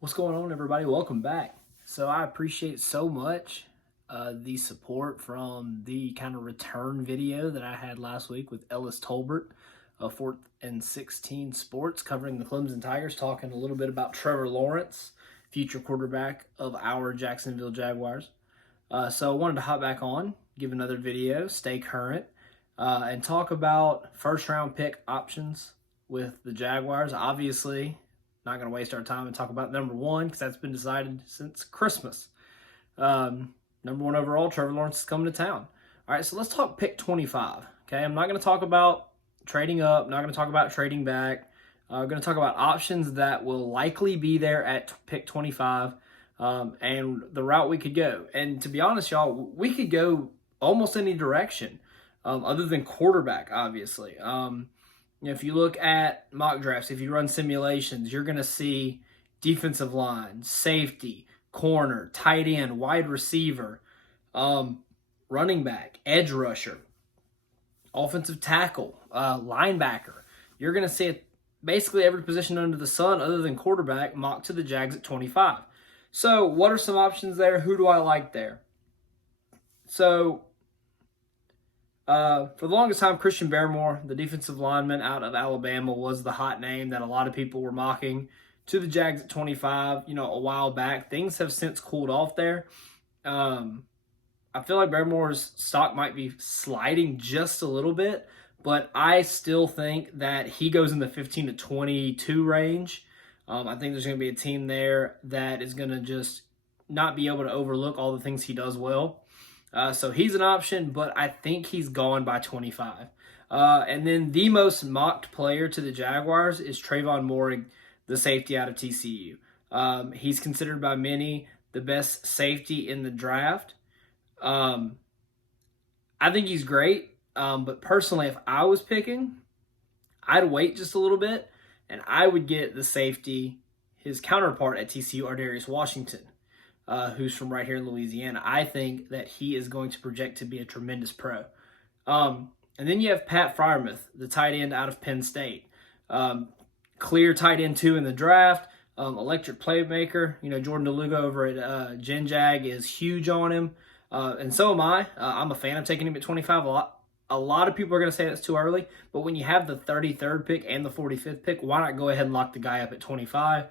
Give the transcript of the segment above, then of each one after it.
What's going on, everybody? Welcome back. So I appreciate so much the support from the kind of return video that I had last week with Ellis Tolbert of 4th and 16 Sports, covering the Clemson Tigers, talking a little bit about Trevor Lawrence, future quarterback of our Jacksonville Jaguars. So I wanted to hop back on, give another video, stay current, and talk about first-round pick options with the Jaguars. Obviously, not going to waste our time and talk about number one because that's been decided since Christmas. Number one overall, Trevor Lawrence is coming to town. All right, so let's talk pick 25. Okay, I'm not going to talk about trading up, not going to talk about trading back. We're going to talk about options that will likely be there at pick 25 and the route we could go. And to be honest, y'all, we could go almost any direction other than quarterback, obviously. If you look at mock drafts, if you run simulations, you're going to see defensive line, safety, corner, tight end, wide receiver, running back, edge rusher, offensive tackle, linebacker. You're going to see basically every position under the sun other than quarterback mocked to the Jags at 25. So what are some options there? Who do I like there? So for the longest time, Christian Barmore, the defensive lineman out of Alabama, was the hot name that a lot of people were mocking to the Jags at 25, a while back. Things have since cooled off there. I feel like Barmore's stock might be sliding just a little bit, but I still think that he goes in the 15 to 22 range. I think there's going to be a team there that is going to just not be able to overlook all the things he does well. So he's an option, but I think he's gone by 25. And then the most mocked player to the Jaguars is Trayvon Moore, the safety out of TCU. He's considered by many the best safety in the draft. I think he's great, but personally, if I was picking, I'd wait just a little bit, and I would get the safety, his counterpart at TCU, Ardarius Washington. Who's from right here in Louisiana. I think that he is going to project to be a tremendous pro. And then you have Pat Freiermuth, the tight end out of Penn State. Clear tight end 2 in the draft. Electric playmaker. Jordan DeLuga over at Gen Jag is huge on him. And so am I. I'm a fan of taking him at 25 a lot of people are going to say that's too early, but when you have the 33rd pick and the 45th pick, why not go ahead and lock the guy up at 25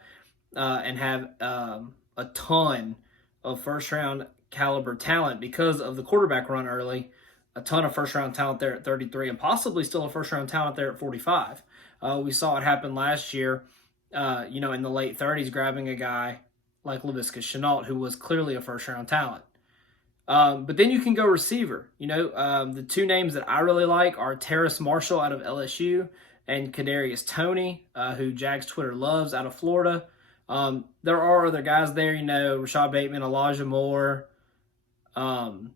and have a ton of first-round caliber talent because of the quarterback run early, a ton of first-round talent there at 33, and possibly still a first-round talent there at 45. We saw it happen last year, in the late 30s, grabbing a guy like Laviska Shenault, who was clearly a first-round talent. But then you can go receiver. The two names that I really like are Terrace Marshall out of LSU and Kadarius Toney, who Jags Twitter loves, out of Florida. There are other guys there, Rashad Bateman, Elijah Moore, Rondale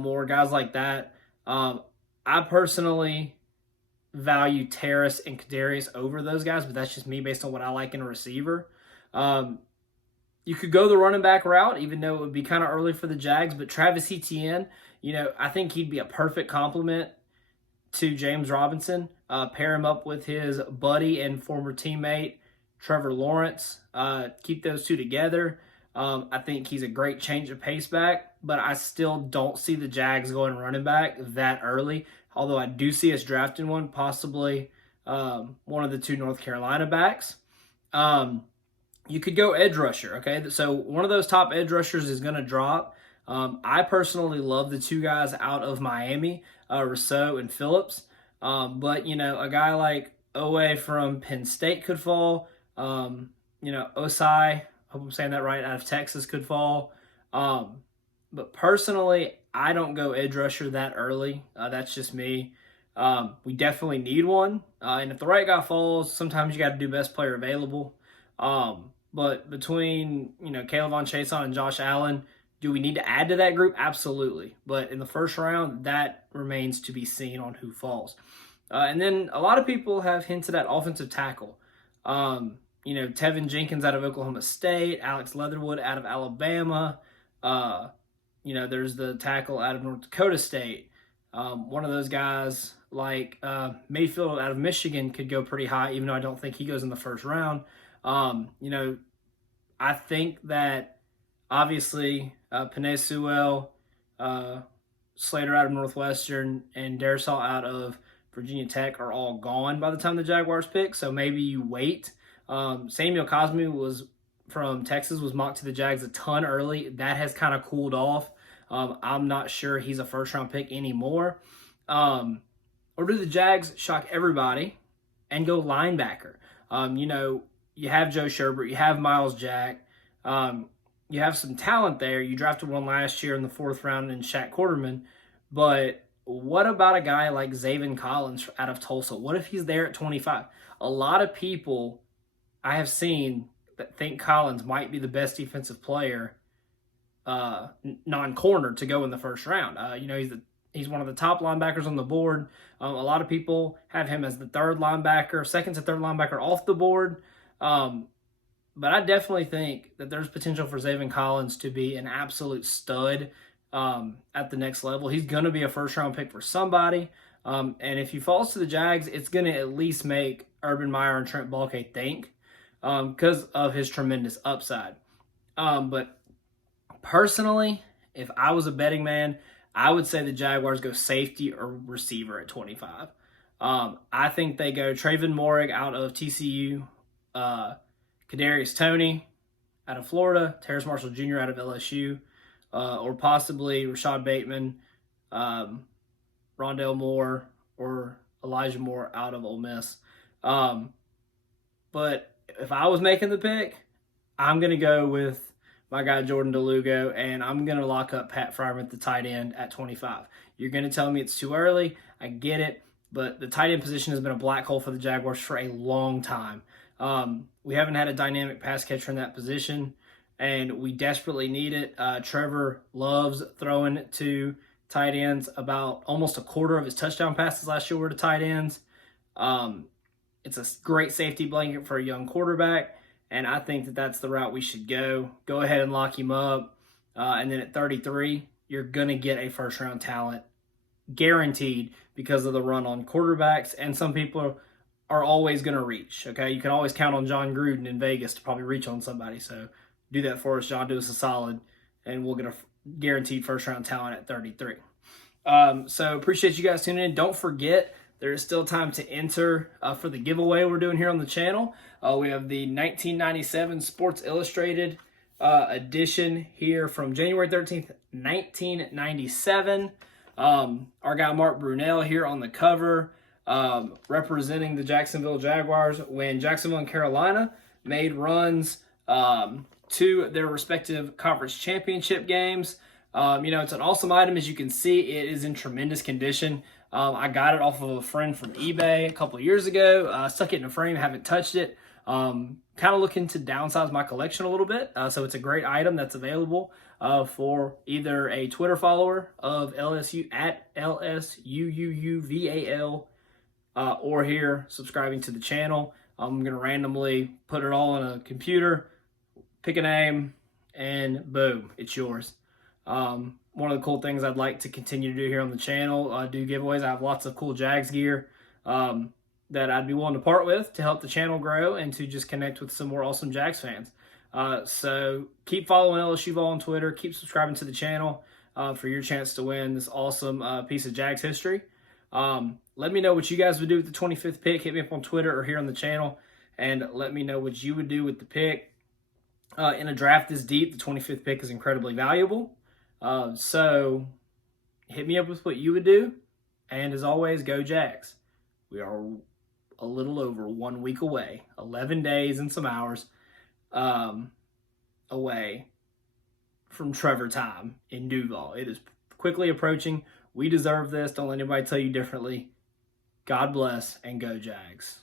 Moore, guys like that. I personally value Terrace and Kadarius over those guys, but that's just me based on what I like in a receiver. You could go the running back route, even though it would be kind of early for the Jags, but Travis Etienne, I think he'd be a perfect complement to James Robinson. Pair him up with his buddy and former teammate, Trevor Lawrence, keep those two together. I think he's a great change of pace back, but I still don't see the Jags going running back that early, although I do see us drafting one, possibly one of the two North Carolina backs. You could go edge rusher, okay? So one of those top edge rushers is going to drop. I personally love the two guys out of Miami, Rousseau and Phillips, but, a guy like Owe from Penn State could fall. Osai, I hope I'm saying that right, out of Texas could fall. But personally, I don't go edge rusher that early. That's just me. We definitely need one. And if the right guy falls, sometimes you got to do best player available. But between, Kayvon Chason and Josh Allen, do we need to add to that group? Absolutely. But in the first round, that remains to be seen on who falls. And then a lot of people have hinted at offensive tackle. Tevin Jenkins out of Oklahoma State, Alex Leatherwood out of Alabama. There's the tackle out of North Dakota State. One of those guys like Mayfield out of Michigan could go pretty high, even though I don't think he goes in the first round. I think that obviously Penei Sewell, Slater out of Northwestern, and Darisol out of Virginia Tech are all gone by the time the Jaguars pick. So maybe you wait. Samuel Cosme was from Texas, was mocked to the Jags a ton early. That has kind of cooled off. I'm not sure he's a first-round pick anymore. Or do the Jags shock everybody and go linebacker? You have Joe Sherbert, you have Miles Jack, you have some talent there. You drafted one last year in the 4th round in Shaq Quarterman, but what about a guy like Zaven Collins out of Tulsa? What if he's there at 25? A lot of people I have seen that think Collins might be the best defensive player, non-corner, to go in the first round. He's one of the top linebackers on the board. A lot of people have him as the second to third linebacker off the board. But I definitely think that there's potential for Zaven Collins to be an absolute stud at the next level. He's going to be a first-round pick for somebody. And if he falls to the Jags, it's going to at least make Urban Meyer and Trent Baalke think because of his tremendous upside. But personally, if I was a betting man, I would say the Jaguars go safety or receiver at 25. I think they go Trayvon Moehrig out of TCU, Kadarius Toney out of Florida, Terrace Marshall Jr. out of LSU, or possibly Rashad Bateman, Rondale Moore, or Elijah Moore out of Ole Miss. But if I was making the pick, I'm going to go with my guy Jordan DeLugo, and I'm going to lock up Pat Freiermuth at the tight end at 25. You're going to tell me it's too early. I get it, but the tight end position has been a black hole for the Jaguars for a long time. We haven't had a dynamic pass catcher in that position, and we desperately need it. Trevor loves throwing to tight ends. About almost a quarter of his touchdown passes last year were to tight ends. It's a great safety blanket for a young quarterback, and I think that that's the route we should go. Go ahead and lock him up. And then at 33, you're going to get a first-round talent guaranteed because of the run on quarterbacks, and some people are always going to reach, okay? You can always count on John Gruden in Vegas to probably reach on somebody, so do that for us, John. Do us a solid, and we'll get a guaranteed first-round talent at 33. So appreciate you guys tuning in. Don't forget, there is still time to enter for the giveaway we're doing here on the channel. We have the 1997 Sports Illustrated edition here from January 13th, 1997. Our guy Mark Brunell here on the cover, representing the Jacksonville Jaguars when Jacksonville and Carolina made runs to their respective conference championship games. It's an awesome item. As you can see, it is in tremendous condition. I got it off of a friend from eBay a couple of years ago. Stuck it in a frame, haven't touched it. Kind of looking to downsize my collection a little bit. So it's a great item that's available for either a Twitter follower of LSU at LSUUUVAL or here subscribing to the channel. I'm going to randomly put it all on a computer, pick a name, and boom, it's yours. One of the cool things I'd like to continue to do here on the channel, do giveaways. I have lots of cool Jags gear that I'd be willing to part with to help the channel grow and to just connect with some more awesome Jags fans. So keep following LSUUVAL on Twitter. Keep subscribing to the channel for your chance to win this awesome piece of Jags history. Let me know what you guys would do with the 25th pick. Hit me up on Twitter or here on the channel, and let me know what you would do with the pick. In a draft this deep, the 25th pick is incredibly valuable. So hit me up with what you would do. And as always, go Jags. We are a little over 1 week away, 11 days and some hours away from Trevor time in Duval. It is quickly approaching. We deserve this. Don't let anybody tell you differently. God bless and go Jags.